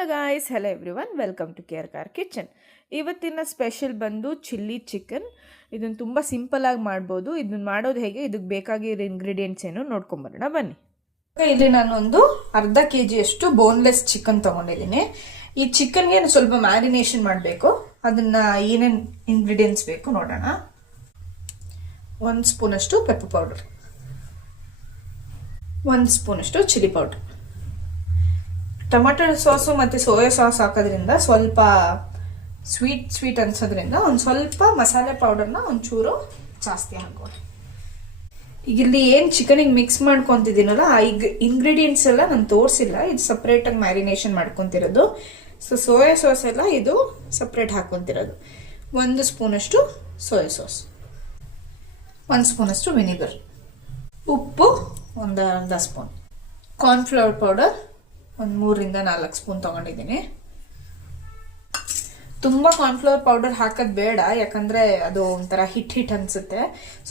Hello guys, hello everyone, welcome to care car kitchen. ಇವತ್ತಿನ special ಬಂದು chilli chicken. ಇದನ್ನು ತುಂಬ ಸಿಂಪಲಾಗಿ ಮಾಡ್ಬೋದು. ಇದನ್ನು ಮಾಡೋದು ಹೇಗೆ, ಇದಕ್ಕೆ ಬೇಕಾಗಿರೋ ಇಂಗ್ರೀಡಿಯೆಂಟ್ಸ್ ಏನು ನೋಡ್ಕೊಂಬರೋಣ ಬನ್ನಿ. ಇಲ್ಲಿ ನಾನು ಒಂದು ಅರ್ಧ kg ಅಷ್ಟು ಬೋನ್ಲೆಸ್ ಚಿಕನ್ ತೊಗೊಂಡಿದ್ದೀನಿ. ಈ ಚಿಕನ್ಗೆ ಸ್ವಲ್ಪ ಮ್ಯಾರಿನೇಷನ್ ಮಾಡಬೇಕು. ಅದನ್ನು ಏನೇನು ಇಂಗ್ರೀಡಿಯೆಂಟ್ಸ್ ಬೇಕು ನೋಡೋಣ. 1 ಸ್ಪೂನಷ್ಟು ಪೆಪ್ಪರ್ ಪೌಡರ್, 1 ಸ್ಪೂನಷ್ಟು ಚಿಲ್ಲಿ ಪೌಡರ್. ಟೊಮೆಟೊ ಸಾಸು ಮತ್ತು ಸೋಯಾ ಸಾಸ್ ಹಾಕೋದ್ರಿಂದ ಸ್ವಲ್ಪ ಸ್ವೀಟ್ ಅನ್ಸೋದ್ರಿಂದ ಒಂದು ಸ್ವಲ್ಪ ಮಸಾಲೆ ಪೌಡರ್ನ ಒಂಚೂರು ಜಾಸ್ತಿ ಹಾಕೋಣ. ಈಗ ಇಲ್ಲಿ ಏನು ಚಿಕನಿಗೆ ಮಿಕ್ಸ್ ಮಾಡ್ಕೊತಿದ್ದೀನಲ್ಲ, ಆ ಇಂಗ್ರೀಡಿಯೆಂಟ್ಸ್ ಎಲ್ಲ ನಾನು ತೋರಿಸಿಲ್ಲ. ಇದು ಸಪ್ರೇಟಾಗಿ ಮ್ಯಾರಿನೇಷನ್ ಮಾಡ್ಕೊತಿರೋದು. ಸೋಯಾ ಸಾಸ್ ಎಲ್ಲ ಇದು ಸಪ್ರೇಟ್ ಹಾಕ್ಕೊತಿರೋದು. 1 ಸ್ಪೂನಷ್ಟು ಸೋಯಾ ಸಾಸ್, 1 ಸ್ಪೂನಷ್ಟು ವಿನಿಗರ್, ಉಪ್ಪು ಒಂದು ಅರ್ಧ ಸ್ಪೂನ್, ಕಾರ್ನ್ಫ್ಲವರ್ ಪೌಡರ್ ಒಂದು 3ರಿಂದ 4 ಸ್ಪೂನ್ ತೊಗೊಂಡಿದ್ದೀನಿ. ತುಂಬ ಕಾರ್ನ್ಫ್ಲವರ್ ಪೌಡರ್ ಹಾಕೋದು ಬೇಡ, ಯಾಕಂದರೆ ಅದು ಒಂಥರ ಹಿಟ್ ಅನಿಸುತ್ತೆ.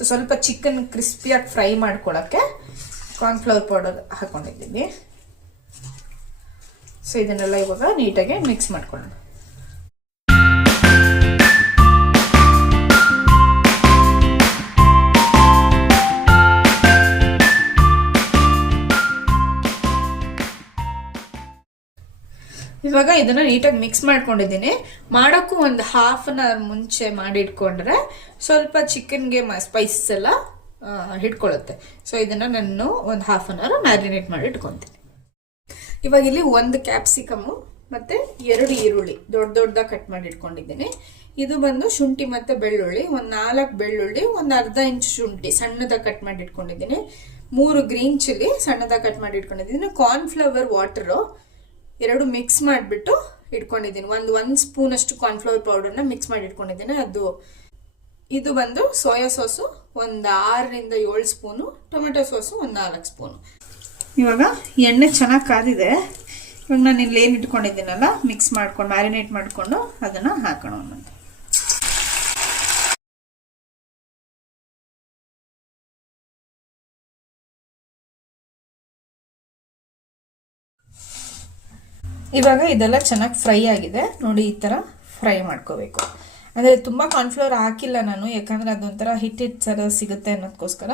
ಸ್ವಲ್ಪ ಚಿಕನ್ ಕ್ರಿಸ್ಪಿಯಾಗಿ ಫ್ರೈ ಮಾಡ್ಕೊಳ್ಳೋಕ್ಕೆ ಕಾರ್ನ್ಫ್ಲವರ್ ಪೌಡರ್ ಹಾಕ್ಕೊಂಡಿದ್ದೀನಿ. ಇದನ್ನೆಲ್ಲ ಇವಾಗ ನೀಟಾಗಿ ಮಿಕ್ಸ್ ಮಾಡ್ಕೊಳ್ಳೋಣ. ಇವಾಗ ಇದನ್ನ ನೀಟಾಗಿ ಮಿಕ್ಸ್ ಮಾಡ್ಕೊಂಡಿದ್ದೀನಿ. ಮಾಡೋಕ್ಕೂ ಒಂದು ಹಾಫ್ ಅನ್ ಅವರ್ ಮುಂಚೆ ಮಾಡಿ ಇಟ್ಕೊಂಡ್ರೆ ಸ್ವಲ್ಪ ಚಿಕನ್ಗೆ ಸ್ಪೈಸಸ್ ಎಲ್ಲ ಹಿಡ್ಕೊಳ್ಳುತ್ತೆ. ಇದನ್ನ ನಾನು ಒಂದು ಹಾಫ್ ಅನ್ ಅವರ್ ಮ್ಯಾರಿನೇಟ್ ಮಾಡಿ ಇಟ್ಕೊತೀನಿ. ಇವಾಗ ಇಲ್ಲಿ 1 ಕ್ಯಾಪ್ಸಿಕಮ್ಮು ಮತ್ತೆ 2 ಈರುಳ್ಳಿ ದೊಡ್ಡದಾಗಿ ಕಟ್ ಮಾಡಿ ಇಟ್ಕೊಂಡಿದ್ದೀನಿ. ಇದು ಬಂದು ಶುಂಠಿ ಮತ್ತೆ ಬೆಳ್ಳುಳ್ಳಿ, ಒಂದು 4 ಬೆಳ್ಳುಳ್ಳಿ, ಒಂದು ಅರ್ಧ ಇಂಚ್ ಶುಂಠಿ ಸಣ್ಣದಾಗಿ ಕಟ್ ಮಾಡಿ ಇಟ್ಕೊಂಡಿದ್ದೀನಿ. 3 ಗ್ರೀನ್ ಚಿಲ್ಲಿ ಸಣ್ಣದಾಗಿ ಕಟ್ ಮಾಡಿ ಇಟ್ಕೊಂಡಿದ್ದೀನಿ. ಕಾರ್ನ್ಫ್ಲವರ್ ವಾಟರು 2 ಮಿಕ್ಸ್ ಮಾಡಿಬಿಟ್ಟು ಇಟ್ಕೊಂಡಿದ್ದೀನಿ. ಒಂದು ಸ್ಪೂನ್ ಅಷ್ಟು ಕಾರ್ನ್ಫ್ಲವರ್ ಪೌಡರ್ನ ಮಿಕ್ಸ್ ಮಾಡಿ ಇಟ್ಕೊಂಡಿದ್ದೀನಿ. ಇದು ಬಂದು ಸೋಯಾ ಸಾಸು ಒಂದು 6ರಿಂದ 7 ಸ್ಪೂನು, ಟೊಮೆಟೊ ಸಾಸು ಒಂದು 4 ಸ್ಪೂನು. ಇವಾಗ ಎಣ್ಣೆ ಚೆನ್ನಾಗಿ ಕಾದಿದೆ. ಇವಾಗ ನಾನು ಇಲ್ಲಿ ಏನು ಇಟ್ಕೊಂಡಿದ್ದೀನಲ್ಲ, ಮಿಕ್ಸ್ ಮಾಡ್ಕೊಂಡು ಮ್ಯಾರಿನೇಟ್ ಮಾಡಿಕೊಂಡು ಅದನ್ನು ಹಾಕೋಣ. ಇವಾಗ ಇದೆಲ್ಲ ಚೆನ್ನಾಗಿ ಫ್ರೈ ಆಗಿದೆ ನೋಡಿ. ಈ ಥರ ಫ್ರೈ ಮಾಡ್ಕೋಬೇಕು. ಅಂದರೆ ತುಂಬ ಕಾರ್ನ್ಫ್ಲವರ್ ಹಾಕಿಲ್ಲ ನಾನು, ಯಾಕಂದರೆ ಅದೊಂಥರ ಹಿಟ್ ಥರ ಸಿಗುತ್ತೆ ಅನ್ನೋದಕ್ಕೋಸ್ಕರ.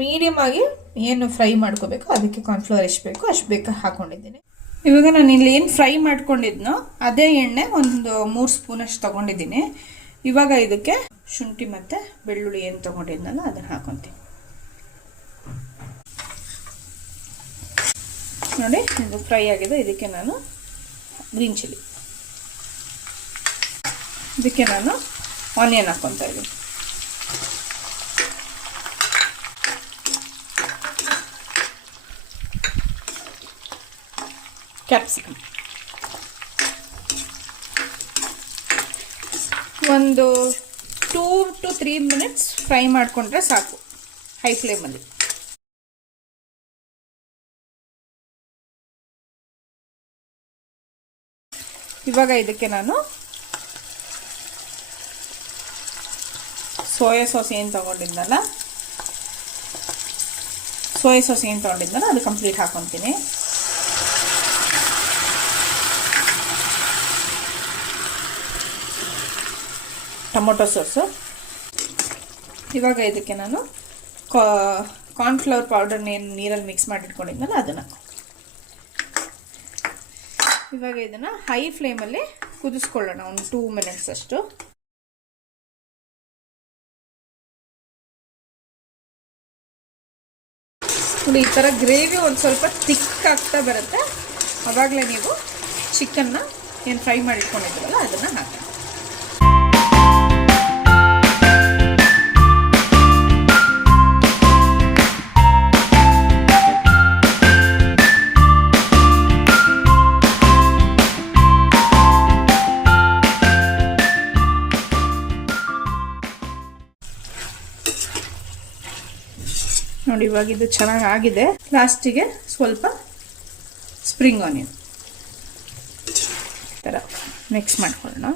ಮೀಡಿಯಮ್ ಆಗಿ ಏನು ಫ್ರೈ ಮಾಡ್ಕೋಬೇಕು, ಅದಕ್ಕೆ ಕಾರ್ನ್ಫ್ಲವರ್ ಎಷ್ಟು ಬೇಕು ಹಾಕೊಂಡಿದ್ದೀನಿ. ಇವಾಗ ನಾನು ಇಲ್ಲಿ ಏನು ಫ್ರೈ ಮಾಡ್ಕೊಂಡಿದ್ನೋ ಅದೇ ಎಣ್ಣೆ ಒಂದು 3 ಸ್ಪೂನ್ ಅಷ್ಟು ತೊಗೊಂಡಿದ್ದೀನಿ. ಇವಾಗ ಇದಕ್ಕೆ ಶುಂಠಿ ಮತ್ತು ಬೆಳ್ಳುಳ್ಳಿ ಏನು ತೊಗೊಂಡಿದ್ನಲ್ಲ ಅದನ್ನು ಹಾಕೊತೀನಿ. ನೋಡಿ, ಇದು ಫ್ರೈ ಆಗಿದೆ. ಇದಕ್ಕೆ ನಾನು ಗ್ರೀನ್ ಚಿಲ್ಲಿ, ಇದಕ್ಕೆ ನಾನು ಆನಿಯನ್ ಹಾಕ್ಕೊತಾ ಇದ್ದೀನಿ. ಕ್ಯಾಪ್ಸಿಕಮ್ ಒಂದು 2 to 3 ಮಿನಿಟ್ಸ್ ಫ್ರೈ ಮಾಡಿಕೊಂಡ್ರೆ ಸಾಕು, ಹೈ ಫ್ಲೇಮಲ್ಲಿ. ಇವಾಗ ಇದಕ್ಕೆ ನಾನು ಸೋಯಾ ಸಾಸ್ ಏನು ತೊಗೊಂಡಿದ್ನಲ್ಲ ಅದು ಕಂಪ್ಲೀಟ್ ಹಾಕೊತೀನಿ. Tomato sauce. ಇವಾಗ ಇದಕ್ಕೆ ನಾನು ಕಾರ್ನ್ಫ್ಲವರ್ ಪೌಡರ್ನ ಏನು ನೀರಲ್ಲಿ ಮಿಕ್ಸ್ ಮಾಡಿಟ್ಕೊಂಡಿದ್ನಲ್ಲ ಅದನ್ನು. ಇವಾಗ ಇದನ್ನು ಹೈ ಫ್ಲೇಮಲ್ಲಿ ಕುದಿಸ್ಕೊಳ್ಳೋಣ ಒಂದು 2 ಮಿನಿಟ್ಸ್ ಅಷ್ಟು. ಈ ಥರ ಗ್ರೇವಿ ಒಂದು ಸ್ವಲ್ಪ ಥಿಕ್ ಆಗ್ತಾ ಬರುತ್ತೆ. ಆವಾಗಲೇ ನೀವು ಚಿಕನ್ನ ಏನು ಫ್ರೈ ಮಾಡಿಟ್ಕೊಂಡಿದ್ದೀರಲ್ಲ ಅದನ್ನು ಹಾಕಿ. ನೋಡಿ, ಇವಾಗ ಇದು ಚೆನ್ನಾಗಿ ಆಗಿದೆ. ಲಾಸ್ಟಿಗೆ ಸ್ವಲ್ಪ ಸ್ಪ್ರಿಂಗ್ ಆನಿಯನ್ ಥರ ಮಿಕ್ಸ್ ಮಾಡ್ಕೊಳ್ಳೋಣ.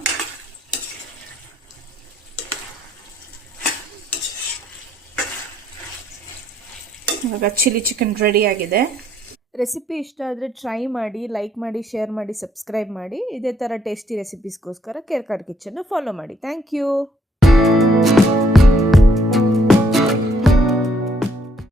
ಇವಾಗ ಚಿಲ್ಲಿ ಚಿಕನ್ ರೆಡಿ ಆಗಿದೆ. ರೆಸಿಪಿ ಇಷ್ಟ ಆದರೆ ಟ್ರೈ ಮಾಡಿ, ಲೈಕ್ ಮಾಡಿ, ಶೇರ್ ಮಾಡಿ, ಸಬ್ಸ್ಕ್ರೈಬ್ ಮಾಡಿ. ಇದೇ ಥರ ಟೇಸ್ಟಿ ರೆಸಿಪೀಸ್ಗೋಸ್ಕರ ಕೇರ್ ಕಾರ್ಡ್ ಕಿಚನ್ನ ಫಾಲೋ ಮಾಡಿ. Thank you.